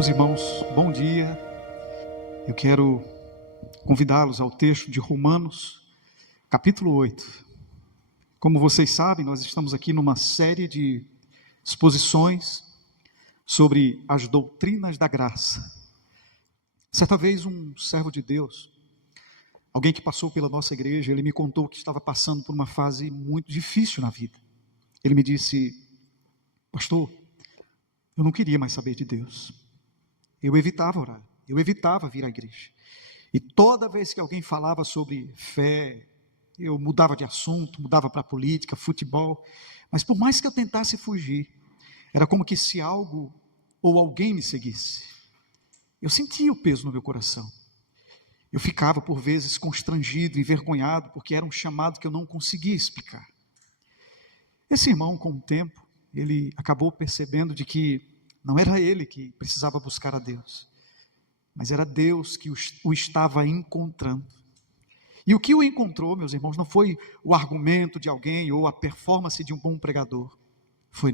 Meus irmãos, bom dia. Eu quero convidá-los ao texto de Romanos, capítulo 8. Como vocês sabem, nós estamos aqui numa série de exposições sobre as doutrinas da graça. Certa vez um servo de Deus, alguém que passou pela nossa igreja, ele me contou que estava passando por uma fase muito difícil na vida. Ele me disse: pastor, eu não queria mais saber de Deus. Eu evitava orar, eu evitava vir à igreja. E toda vez que alguém falava sobre fé, eu mudava de assunto, mudava para política, futebol. Mas por mais que eu tentasse fugir, era como que se algo ou alguém me seguisse. Eu sentia o peso no meu coração. Eu ficava por vezes constrangido, envergonhado, porque era um chamado que eu não conseguia explicar. Esse irmão, com o tempo, ele acabou percebendo de que não era ele que precisava buscar a Deus, mas era Deus que o estava encontrando. E o que o encontrou, meus irmãos, não foi o argumento de alguém ou a performance de um bom pregador. Foi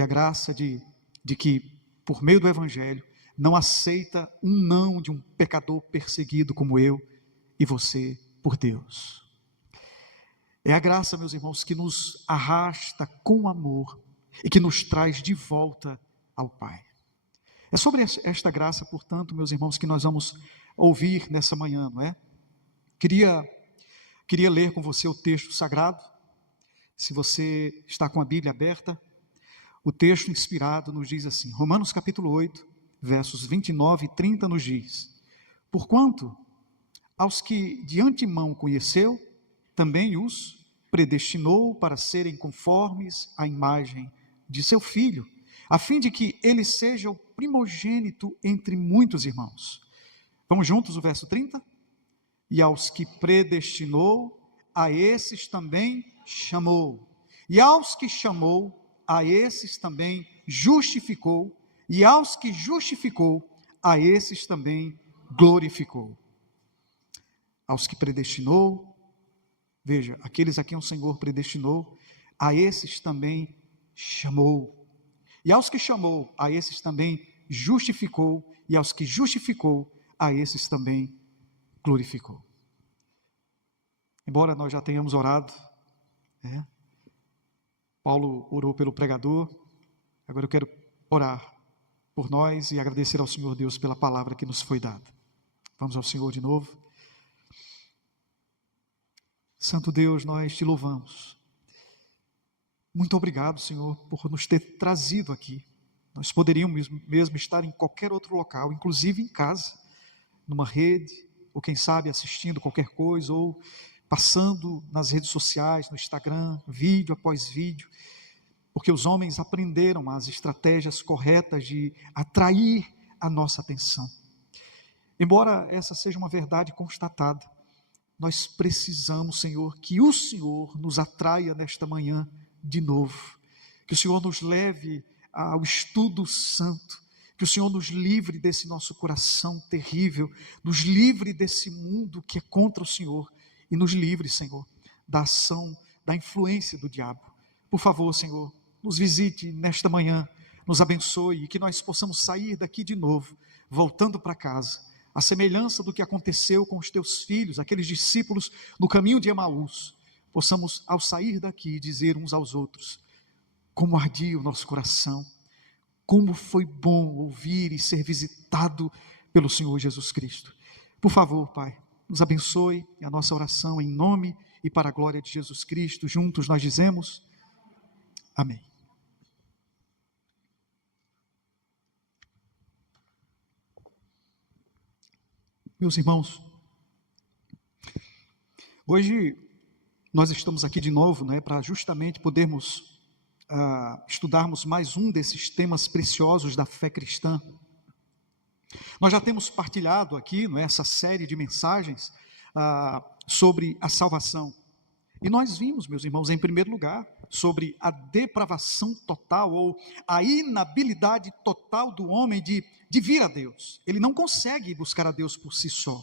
a graça de que, por meio do Evangelho, não aceita um não de um pecador perseguido como eu e você por Deus. É a graça, meus irmãos, que nos arrasta com amor e que nos traz de volta ao Pai. É sobre esta graça, portanto, meus irmãos, que nós vamos ouvir nessa manhã, não é? Queria ler com você o texto sagrado. Se você está com a Bíblia aberta, o texto inspirado nos diz assim, Romanos capítulo 8, versos 29 e 30 nos diz: porquanto aos que de antemão conheceu, também os predestinou para serem conformes à imagem de seu Filho, a fim de que ele seja o primogênito entre muitos irmãos. Vamos juntos o verso 30? E aos que predestinou, a esses também chamou. E aos que chamou, a esses também justificou. E aos que justificou, a esses também glorificou. Aos que predestinou, veja, aqueles a quem o Senhor predestinou, a esses também chamou. E aos que chamou, a esses também justificou. E aos que justificou, a esses também glorificou. Embora nós já tenhamos orado, Paulo orou pelo pregador, agora eu quero orar por nós e agradecer ao Senhor Deus pela palavra que nos foi dada. Vamos ao Senhor de novo. Santo Deus, nós te louvamos. Muito obrigado, Senhor, por nos ter trazido aqui. Nós poderíamos mesmo estar em qualquer outro local, inclusive em casa, numa rede, ou quem sabe assistindo qualquer coisa, ou passando nas redes sociais, no Instagram, vídeo após vídeo, porque os homens aprenderam as estratégias corretas de atrair a nossa atenção. Embora essa seja uma verdade constatada, nós precisamos, Senhor, que o Senhor nos atraia nesta manhã de novo, que o Senhor nos leve ao estudo santo, que o Senhor nos livre desse nosso coração terrível, nos livre desse mundo que é contra o Senhor e nos livre, Senhor, da ação, da influência do diabo. Por favor, Senhor, nos visite nesta manhã, nos abençoe e que nós possamos sair daqui de novo, voltando para casa, a semelhança do que aconteceu com os teus filhos, aqueles discípulos no caminho de Emaús. Possamos, ao sair daqui, dizer uns aos outros, como ardia o nosso coração, como foi bom ouvir e ser visitado pelo Senhor Jesus Cristo. Por favor, Pai, nos abençoe a nossa oração em nome e para a glória de Jesus Cristo. Juntos nós dizemos, amém. Meus irmãos, hoje nós estamos aqui de novo, para justamente podermos estudarmos mais um desses temas preciosos da fé cristã. Nós já temos partilhado aqui, essa série de mensagens sobre a salvação. E nós vimos, meus irmãos, em primeiro lugar, sobre a depravação total ou a inabilidade total do homem de vir a Deus. Ele não consegue buscar a Deus por si só.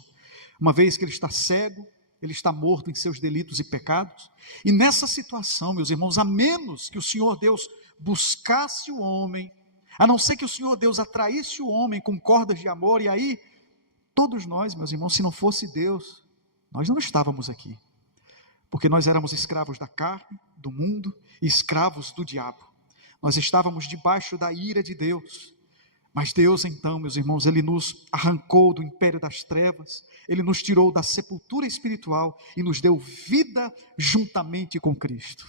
Uma vez que ele está cego, ele está morto em seus delitos e pecados. E nessa situação, meus irmãos, a menos que o Senhor Deus buscasse o homem, a não ser que o Senhor Deus atraísse o homem com cordas de amor, e aí, todos nós, meus irmãos, se não fosse Deus, nós não estávamos aqui, porque nós éramos escravos da carne, do mundo, e escravos do diabo. Nós estávamos debaixo da ira de Deus, mas Deus então, meus irmãos, Ele nos arrancou do império das trevas, Ele nos tirou da sepultura espiritual e nos deu vida juntamente com Cristo.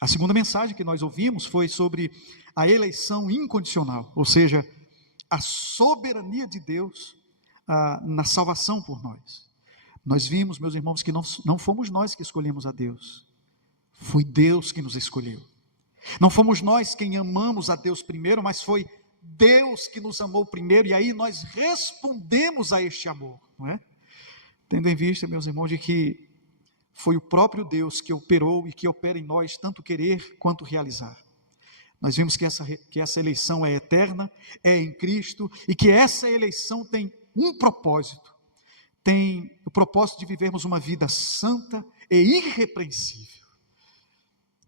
A segunda mensagem que nós ouvimos foi sobre a eleição incondicional, ou seja, a soberania de Deus na salvação por nós. Nós vimos, meus irmãos, que não fomos nós que escolhemos a Deus, foi Deus que nos escolheu. Não fomos nós quem amamos a Deus primeiro, mas foi Deus que nos amou primeiro, e aí nós respondemos a este amor, não é? Tendo em vista, meus irmãos, de que foi o próprio Deus que operou e que opera em nós tanto querer quanto realizar. Nós vimos que essa eleição é eterna, é em Cristo, e que essa eleição tem um propósito, tem o propósito de vivermos uma vida santa e irrepreensível.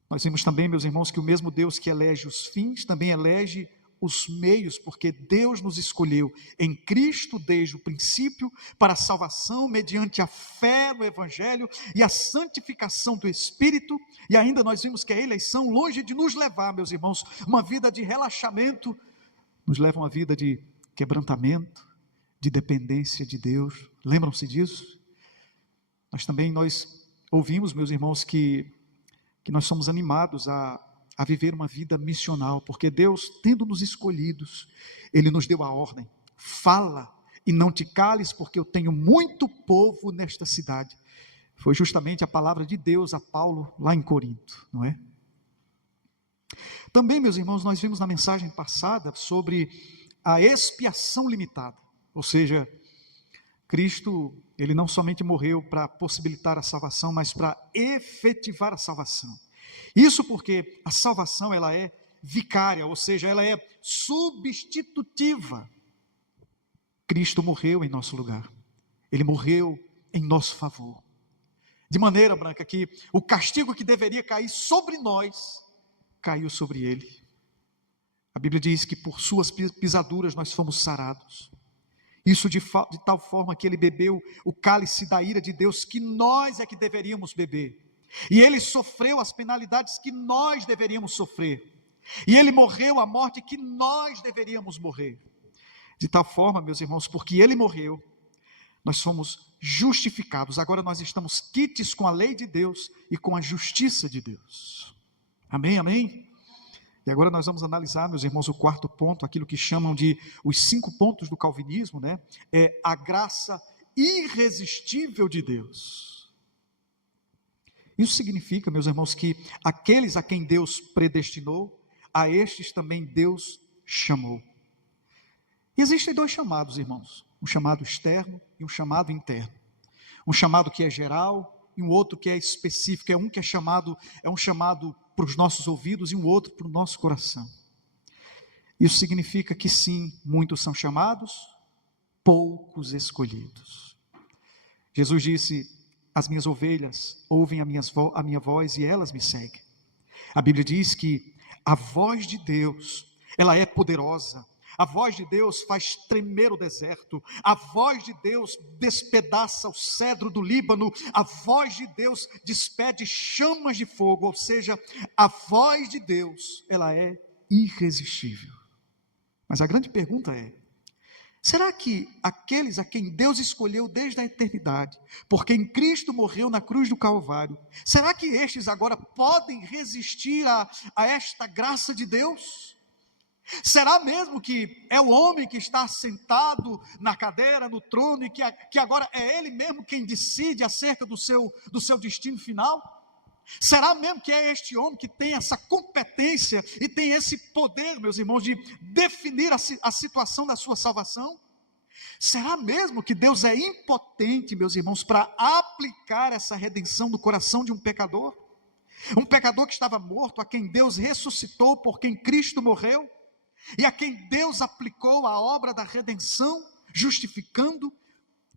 Nós vimos também, meus irmãos, que o mesmo Deus que elege os fins, também elege os meios, porque Deus nos escolheu em Cristo desde o princípio para a salvação mediante a fé no Evangelho e a santificação do Espírito. E ainda nós vimos que a eleição, longe de nos levar, meus irmãos, uma vida de relaxamento, nos leva a uma vida de quebrantamento, de dependência de Deus. Lembram-se disso? Nós ouvimos, meus irmãos, que nós somos animados a viver uma vida missional, porque Deus, tendo nos escolhidos, Ele nos deu a ordem: fala e não te cales, porque eu tenho muito povo nesta cidade. Foi justamente a palavra de Deus a Paulo lá em Corinto, não é? Também, meus irmãos, nós vimos na mensagem passada sobre a expiação limitada, ou seja, Cristo, Ele não somente morreu para possibilitar a salvação, mas para efetivar a salvação. Isso porque a salvação, ela é vicária, ou seja, ela é substitutiva. Cristo morreu em nosso lugar, Ele morreu em nosso favor, de maneira, Branca, que o castigo que deveria cair sobre nós, caiu sobre Ele. A Bíblia diz que por suas pisaduras nós fomos sarados. Isso de tal forma que Ele bebeu o cálice da ira de Deus, que nós é que deveríamos beber. E Ele sofreu as penalidades que nós deveríamos sofrer. E Ele morreu a morte que nós deveríamos morrer. De tal forma, meus irmãos, porque Ele morreu, nós somos justificados. Agora nós estamos quites com a lei de Deus e com a justiça de Deus. Amém, amém? E agora nós vamos analisar, meus irmãos, o quarto ponto, aquilo que chamam de os 5 pontos do calvinismo, né? É a graça irresistível de Deus. Isso significa, meus irmãos, que aqueles a quem Deus predestinou, a estes também Deus chamou. E existem 2 chamados, irmãos, um chamado externo e um chamado interno. Um chamado que é geral e um outro que é específico, um que é um chamado para os nossos ouvidos e um outro para o nosso coração. Isso significa que sim, muitos são chamados, poucos escolhidos. Jesus disse: as minhas ovelhas ouvem a minha voz e elas me seguem. A Bíblia diz que a voz de Deus, ela é poderosa. A voz de Deus faz tremer o deserto. A voz de Deus despedaça o cedro do Líbano. A voz de Deus despede chamas de fogo. Ou seja, a voz de Deus, ela é irresistível. Mas a grande pergunta é: será que aqueles a quem Deus escolheu desde a eternidade, porque em Cristo morreu na cruz do Calvário, será que estes agora podem resistir a esta graça de Deus? Será mesmo que é o homem que está sentado na cadeira, no trono, e que agora é ele mesmo quem decide acerca do seu destino final? Será mesmo que é este homem que tem essa competência e tem esse poder, meus irmãos, de definir a situação da sua salvação? Será mesmo que Deus é impotente, meus irmãos, para aplicar essa redenção no coração de um pecador? Um pecador que estava morto, a quem Deus ressuscitou, por quem Cristo morreu, e a quem Deus aplicou a obra da redenção, justificando,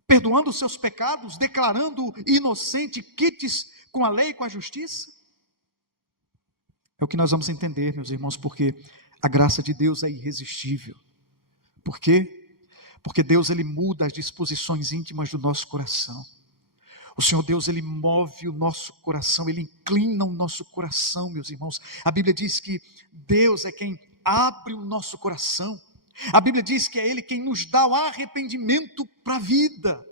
perdoando os seus pecados, declarando inocente, quites com a lei e com a justiça? É o que nós vamos entender, meus irmãos, porque A graça de Deus é irresistível. Por quê? Porque Deus, Ele muda as disposições íntimas do nosso coração. O Senhor Deus, Ele move o nosso coração, Ele inclina o nosso coração, meus irmãos. A Bíblia diz que Deus é quem abre o nosso coração. A Bíblia diz que é Ele quem nos dá o arrependimento para a vida.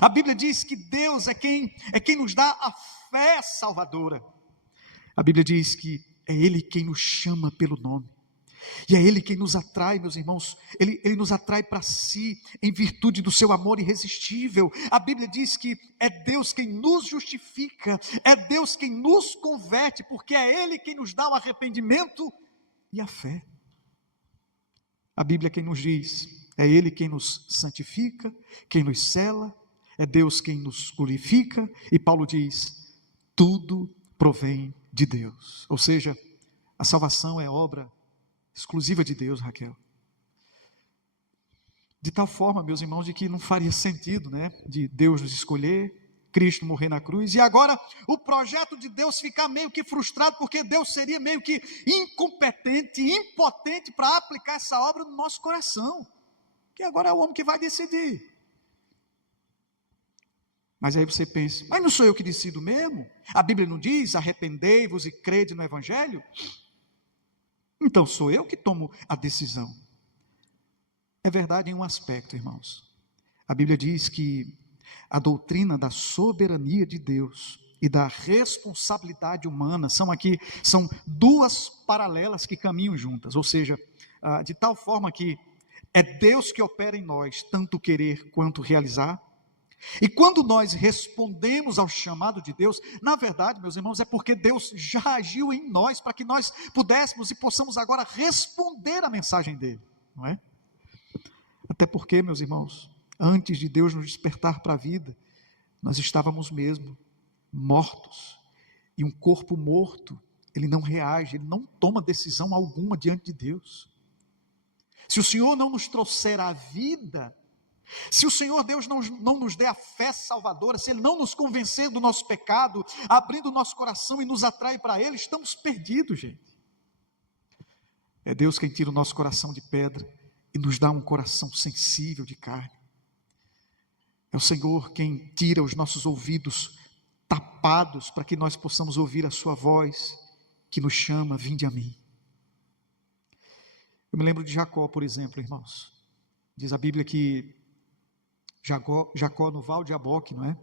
A Bíblia diz que Deus é quem nos dá a fé salvadora. A Bíblia diz que é Ele quem nos chama pelo nome. E é Ele quem nos atrai, meus irmãos. Ele nos atrai para si em virtude do seu amor irresistível. A Bíblia diz que é Deus quem nos justifica, é Deus quem nos converte, porque é Ele quem nos dá o arrependimento e a fé. A Bíblia é quem nos diz, é Ele quem nos santifica, quem nos sela, é Deus quem nos glorifica. E Paulo diz, tudo provém de Deus. Ou seja, a salvação é obra exclusiva de Deus, Raquel. De tal forma, meus irmãos, de que não faria sentido, de Deus nos escolher, Cristo morrer na cruz, e agora o projeto de Deus ficar meio que frustrado, porque Deus seria meio que incompetente, impotente para aplicar essa obra no nosso coração, que agora é o homem que vai decidir. Mas aí você pensa, mas não sou eu que decido mesmo? A Bíblia não diz, arrependei-vos e crede no Evangelho? Então sou eu que tomo a decisão. É verdade em um aspecto, irmãos. A Bíblia diz que a doutrina da soberania de Deus e da responsabilidade humana são duas paralelas que caminham juntas, ou seja, de tal forma que é Deus que opera em nós, tanto querer quanto realizar. E quando nós respondemos ao chamado de Deus, na verdade, meus irmãos, é porque Deus já agiu em nós, para que nós pudéssemos e possamos agora responder à mensagem dele, não é? Até porque, meus irmãos, antes de Deus nos despertar para a vida, nós estávamos mesmo mortos, e um corpo morto, ele não reage, ele não toma decisão alguma diante de Deus. Se o Senhor não nos trouxer a vida, se o Senhor Deus não nos der a fé salvadora, se Ele não nos convencer do nosso pecado, abrindo o nosso coração e nos atrai para Ele, estamos perdidos, gente. É Deus quem tira o nosso coração de pedra e nos dá um coração sensível de carne. É o Senhor quem tira os nossos ouvidos tapados para que nós possamos ouvir a sua voz que nos chama, vinde a mim. Eu me lembro de Jacó, por exemplo, irmãos. Diz a Bíblia que Jacó no Val de Jaboque, não é?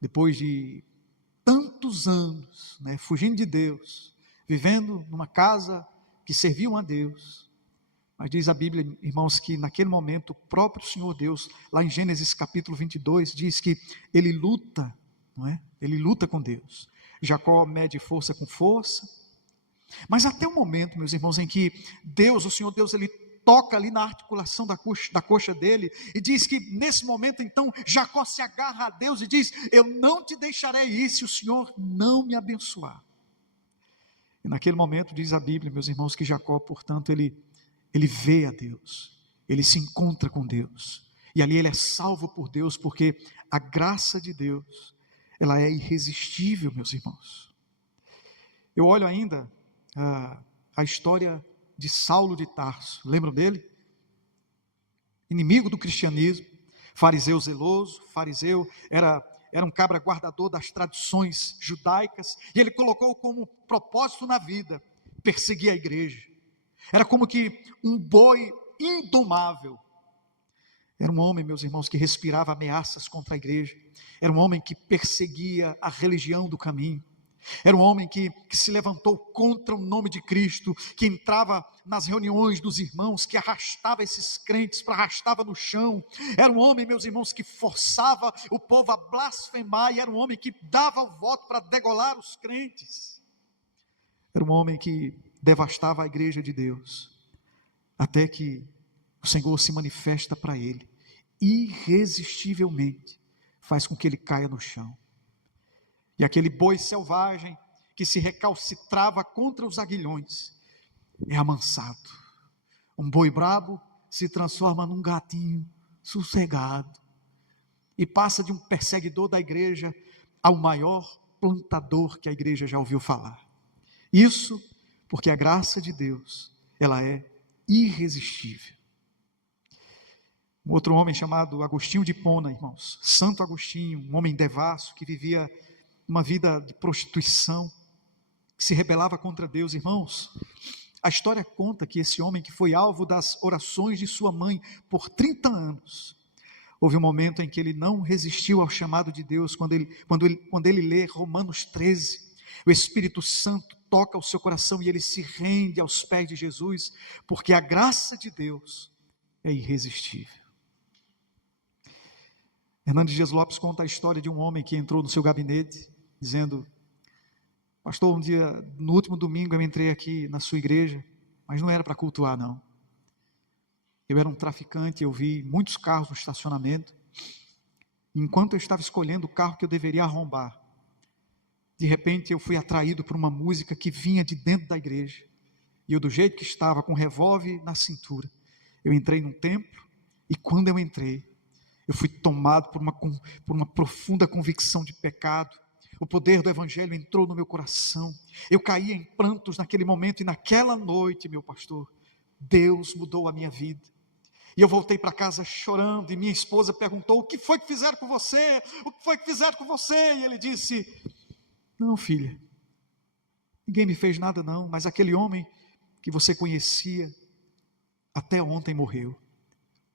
Depois de tantos anos, fugindo de Deus, vivendo numa casa que serviam a Deus, mas diz a Bíblia, irmãos, que naquele momento o próprio Senhor Deus, lá em Gênesis capítulo 22, diz que ele luta, não é? Ele luta com Deus. Jacó mede força com força, mas até o momento, meus irmãos, em que Deus, o Senhor Deus, ele toca ali na articulação da coxa dele, e diz que nesse momento então, Jacó se agarra a Deus e diz, eu não te deixarei ir se o Senhor não me abençoar. E naquele momento diz a Bíblia, meus irmãos, que Jacó, portanto, ele vê a Deus, ele se encontra com Deus, e ali ele é salvo por Deus, porque a graça de Deus, ela é irresistível, meus irmãos. Eu olho ainda a história de Saulo de Tarso, lembram dele? Inimigo do cristianismo, fariseu zeloso, era um cabra guardador das tradições judaicas, e ele colocou como propósito na vida, perseguir a igreja. Era como que um boi indomável. Era um homem, meus irmãos, que respirava ameaças contra a igreja, era um homem que perseguia a religião do caminho, era um homem que se levantou contra o nome de Cristo, que entrava nas reuniões dos irmãos, que arrastava esses crentes, arrastava no chão. Era um homem, meus irmãos, que forçava o povo a blasfemar, e era um homem que dava o voto para degolar os crentes. Era um homem que devastava a igreja de Deus, até que o Senhor se manifesta para ele, irresistivelmente, faz com que ele caia no chão. E aquele boi selvagem que se recalcitrava contra os aguilhões é amansado. Um boi brabo se transforma num gatinho sossegado e passa de um perseguidor da igreja ao maior plantador que a igreja já ouviu falar. Isso porque a graça de Deus, ela é irresistível. Um outro homem chamado Agostinho de Hipona, irmãos, Santo Agostinho, um homem devasso que vivia uma vida de prostituição, que se rebelava contra Deus, irmãos. A história conta que esse homem, que foi alvo das orações de sua mãe por 30 anos, houve um momento em que ele não resistiu ao chamado de Deus, quando ele lê Romanos 13, o Espírito Santo toca o seu coração e ele se rende aos pés de Jesus, porque a graça de Deus é irresistível. Hernandes Dias Lopes conta a história de um homem que entrou no seu gabinete, dizendo: pastor, um dia, no último domingo eu entrei aqui na sua igreja, mas não era para cultuar não. Eu era um traficante, eu vi muitos carros no estacionamento, enquanto eu estava escolhendo o carro que eu deveria arrombar, de repente eu fui atraído por uma música que vinha de dentro da igreja, e eu, do jeito que estava, com um revólver na cintura, eu entrei num templo, e quando eu entrei, eu fui tomado por uma profunda convicção de pecado. O poder do evangelho entrou no meu coração, eu caí em prantos naquele momento, e naquela noite, meu pastor, Deus mudou a minha vida. E eu voltei para casa chorando, e minha esposa perguntou: o que foi que fizeram com você? O que foi que fizeram com você? E ele disse: não, filha, ninguém me fez nada não, mas aquele homem que você conhecia até ontem morreu.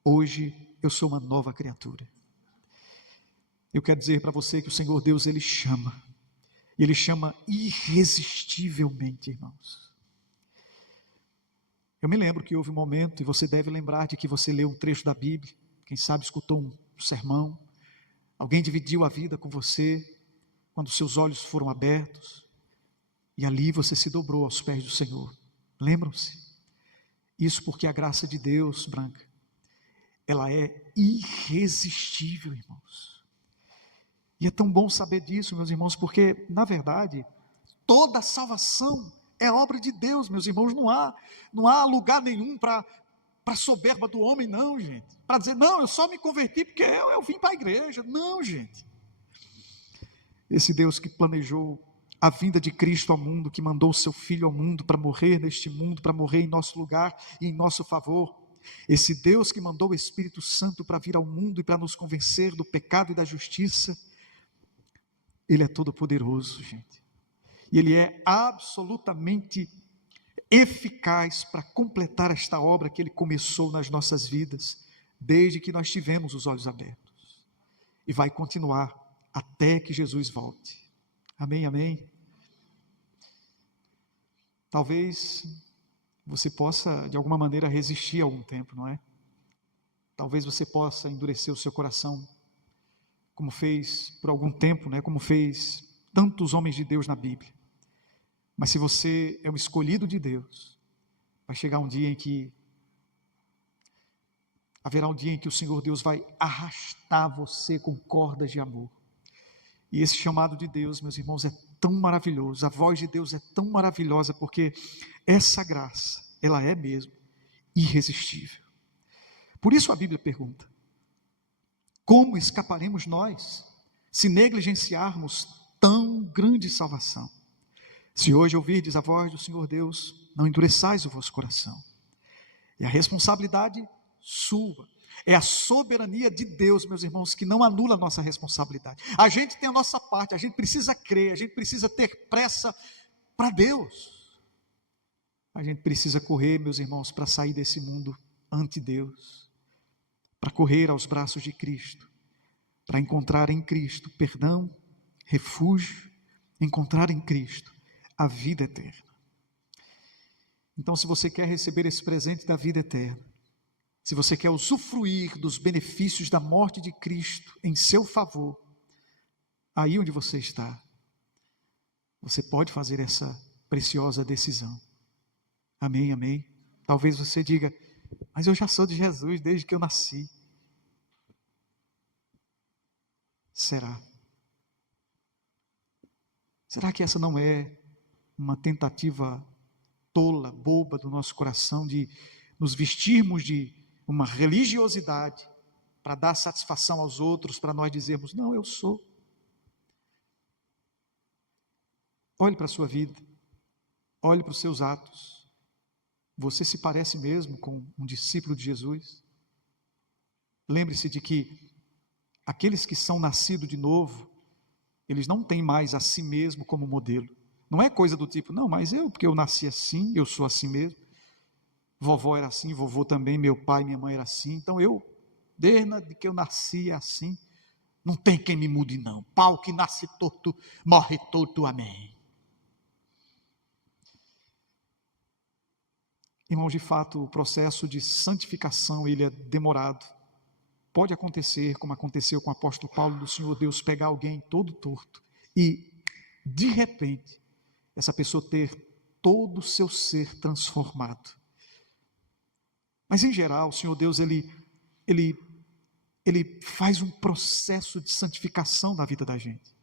Hoje eu sou uma nova criatura. Eu quero dizer para você que o Senhor Deus, Ele chama, e Ele chama irresistivelmente, irmãos. Eu me lembro que houve um momento, e você deve lembrar de que você leu um trecho da Bíblia, quem sabe escutou um sermão, alguém dividiu a vida com você, quando seus olhos foram abertos, e ali você se dobrou aos pés do Senhor. Lembram-se? Isso porque a graça de Deus, Branca, ela é irresistível, irmãos. E é tão bom saber disso, meus irmãos, porque, na verdade, toda a salvação é obra de Deus, meus irmãos. Não há lugar nenhum para soberba do homem, não, gente. Para dizer: não, eu só me converti porque eu vim para a igreja. Não, gente. Esse Deus que planejou a vinda de Cristo ao mundo, que mandou o seu Filho ao mundo para morrer neste mundo, para morrer em nosso lugar e em nosso favor. Esse Deus que mandou o Espírito Santo para vir ao mundo e para nos convencer do pecado e da justiça, Ele é todo poderoso, gente. E Ele é absolutamente eficaz para completar esta obra que Ele começou nas nossas vidas, desde que nós tivemos os olhos abertos. E vai continuar até que Jesus volte. Amém, amém? Talvez você possa, de alguma maneira, resistir algum tempo, não é? Talvez você possa endurecer o seu coração, como fez por algum tempo, né? Como fez tantos homens de Deus na Bíblia. Mas se você é um escolhido de Deus, vai chegar um dia em que haverá um dia em que o Senhor Deus vai arrastar você com cordas de amor. E esse chamado de Deus, meus irmãos, é tão maravilhoso. A voz de Deus é tão maravilhosa, porque essa graça, ela é mesmo irresistível. Por isso a Bíblia pergunta: como escaparemos nós, se negligenciarmos tão grande salvação? Se hoje ouvirdes a voz do Senhor Deus, não endureçais o vosso coração. E a responsabilidade sua, é a soberania de Deus, meus irmãos, que não anula a nossa responsabilidade. A gente tem a nossa parte, a gente precisa crer, a gente precisa ter pressa para Deus. A gente precisa correr, meus irmãos, para sair desse mundo ante Deus, para correr aos braços de Cristo, para encontrar em Cristo perdão, refúgio, encontrar em Cristo a vida eterna. Então, se você quer receber esse presente da vida eterna, se você quer usufruir dos benefícios da morte de Cristo em seu favor, aí onde você está, você pode fazer essa preciosa decisão. Amém, amém? Talvez você diga: mas eu já sou de Jesus desde que eu nasci. Será? Será que essa não é uma tentativa tola, boba do nosso coração de nos vestirmos de uma religiosidade para dar satisfação aos outros, para nós dizermos: não, eu sou? Olhe para a sua vida, olhe para os seus atos, Você se parece mesmo com um discípulo de Jesus? Lembre-se de que aqueles que são nascidos de novo, eles não têm mais a si mesmo como modelo. Não é coisa do tipo, não, mas porque eu nasci assim, eu sou assim mesmo. Vovó era assim, vovô também, meu pai, minha mãe era assim. Então desde que eu nasci assim, não tem quem me mude não. Pau que nasce torto, morre torto, amém. Irmãos, de fato, o processo de santificação, ele é demorado. Pode acontecer, como aconteceu com o apóstolo Paulo, do Senhor Deus pegar alguém todo torto e, de repente, essa pessoa ter todo o seu ser transformado. Mas, em geral, o Senhor Deus, ele faz um processo de santificação na vida da gente.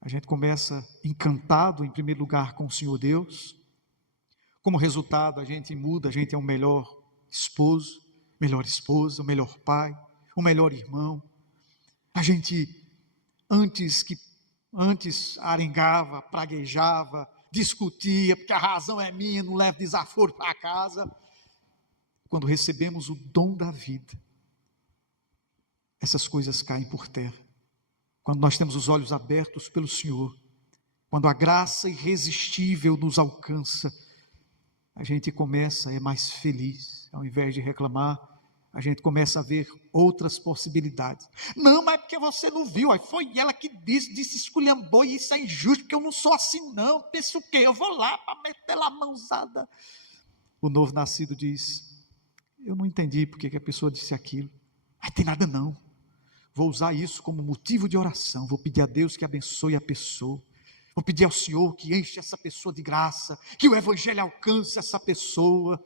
A gente começa encantado, em primeiro lugar, com o Senhor Deus. Como resultado, a gente muda, a gente é um melhor esposo, melhor esposa, o melhor pai, o melhor irmão. A gente, antes arengava, praguejava, discutia, porque a razão é minha, não levo desaforo para casa. Quando recebemos o dom da vida, essas coisas caem por terra. Quando nós temos os olhos abertos pelo Senhor, quando a graça irresistível nos alcança, a gente começa a ser mais feliz. Ao invés de reclamar, a gente começa a ver outras possibilidades. Não, mas é porque você não viu, aí foi ela que disse esculhambou, e isso é injusto, porque eu não sou assim não, pensa o quê? Eu vou lá para meter lá a mãozada. O novo nascido diz, eu não entendi porque que a pessoa disse aquilo. Não tem nada não, vou usar isso como motivo de oração, vou pedir a Deus que abençoe a pessoa. Vou pedir ao Senhor que enche essa pessoa de graça, que o Evangelho alcance essa pessoa.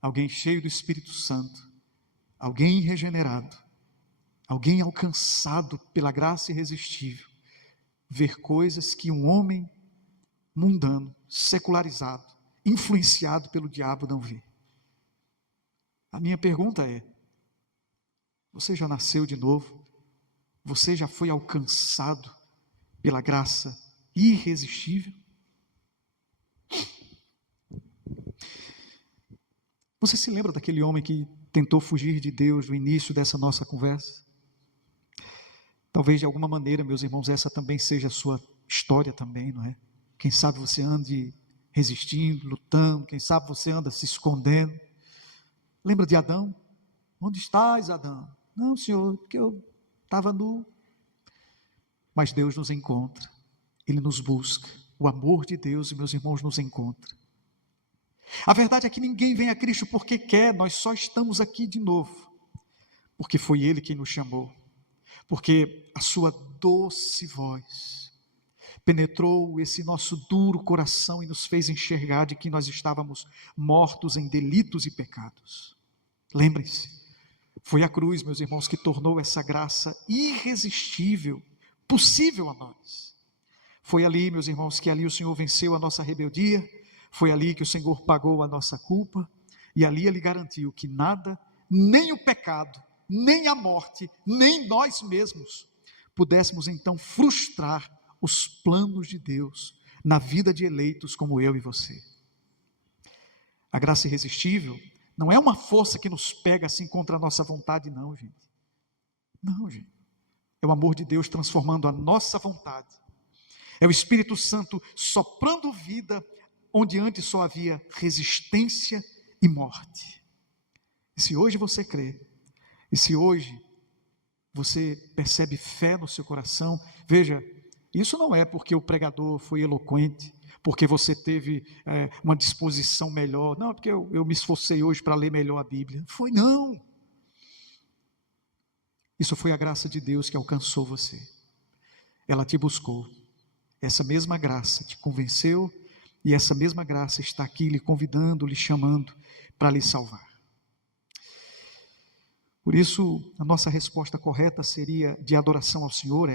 Alguém cheio do Espírito Santo, alguém regenerado, alguém alcançado pela graça irresistível, ver coisas que um homem mundano, secularizado, influenciado pelo diabo não vê. A minha pergunta é, você já nasceu de novo? Você já foi alcançado pela graça irresistível? Você se lembra daquele homem que tentou fugir de Deus no início dessa nossa conversa? Talvez de alguma maneira, meus irmãos, essa também seja a sua história também, não é? Quem sabe você ande resistindo, lutando, quem sabe você anda se escondendo. Lembra de Adão? Onde estás, Adão? Não, Senhor, porque eu estava nu. Mas Deus nos encontra, Ele nos busca. O amor de Deus, meus irmãos, nos encontra. A verdade é que ninguém vem a Cristo porque quer, nós só estamos aqui de novo, porque foi Ele quem nos chamou, porque a sua doce voz penetrou esse nosso duro coração e nos fez enxergar de que nós estávamos mortos em delitos e pecados. Lembrem-se, foi a cruz, meus irmãos, que tornou essa graça irresistível possível a nós. Foi ali, meus irmãos, que ali o Senhor venceu a nossa rebeldia, foi ali que o Senhor pagou a nossa culpa, e ali Ele garantiu que nada, nem o pecado, nem a morte, nem nós mesmos, pudéssemos então frustrar os planos de Deus na vida de eleitos como eu e você. A graça irresistível não é uma força que nos pega assim contra a nossa vontade, não, gente. Não, gente. É o amor de Deus transformando a nossa vontade. É o Espírito Santo soprando vida onde antes só havia resistência e morte. E se hoje você crê, e se hoje você percebe fé no seu coração, veja, isso não é porque o pregador foi eloquente, porque você teve uma disposição melhor, não, é porque eu me esforcei hoje para ler melhor a Bíblia. Foi não. Isso foi a graça de Deus que alcançou você. Ela te buscou. Essa mesma graça te convenceu e essa mesma graça está aqui lhe convidando, lhe chamando para lhe salvar. Por isso, a nossa resposta correta seria de adoração ao Senhor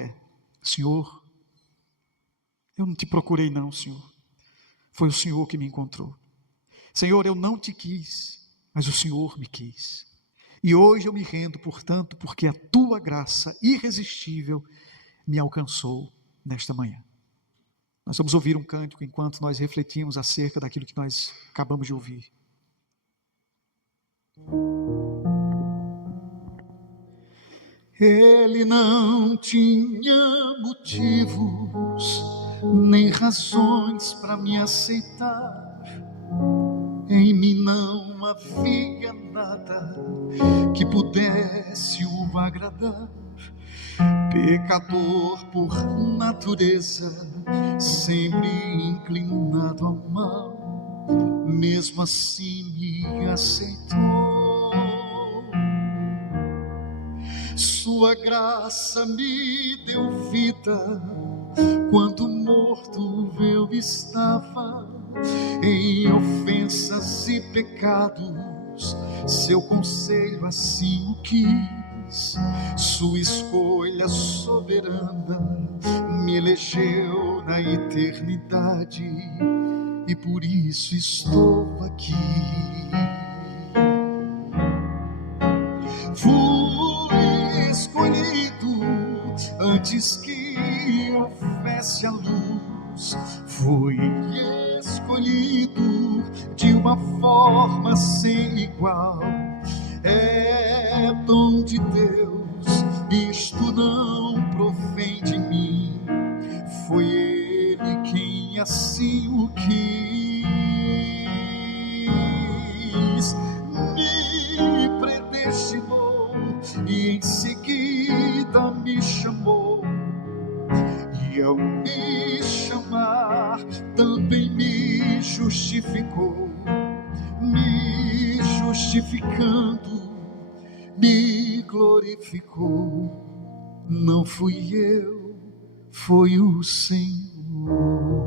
Senhor, eu não te procurei não, Senhor. Foi o Senhor que me encontrou. Senhor, eu não te quis, mas o Senhor me quis. E hoje eu me rendo, portanto, porque a tua graça irresistível me alcançou nesta manhã. Nós vamos ouvir um cântico enquanto nós refletimos acerca daquilo que nós acabamos de ouvir. Ele não tinha motivos nem razões para me aceitar. Em mim não havia nada que pudesse o agradar. Pecador por natureza, sempre inclinado ao mal, mesmo assim me aceitou. Sua graça me deu vida, quando morto eu estava, em ofensas e pecados, seu conselho assim o quis. Sua escolha soberana me elegeu na eternidade, e por isso estou aqui. Fui escolhido antes que houvesse a luz. Fui escolhido de uma forma sem igual. É dom de Deus, isto não provém de mim. Foi Ele quem assim o quis. Me predestinou e em seguida me chamou. E ao me chamar também me justificou. Me justificando, me glorificou. Não fui eu, foi o Senhor.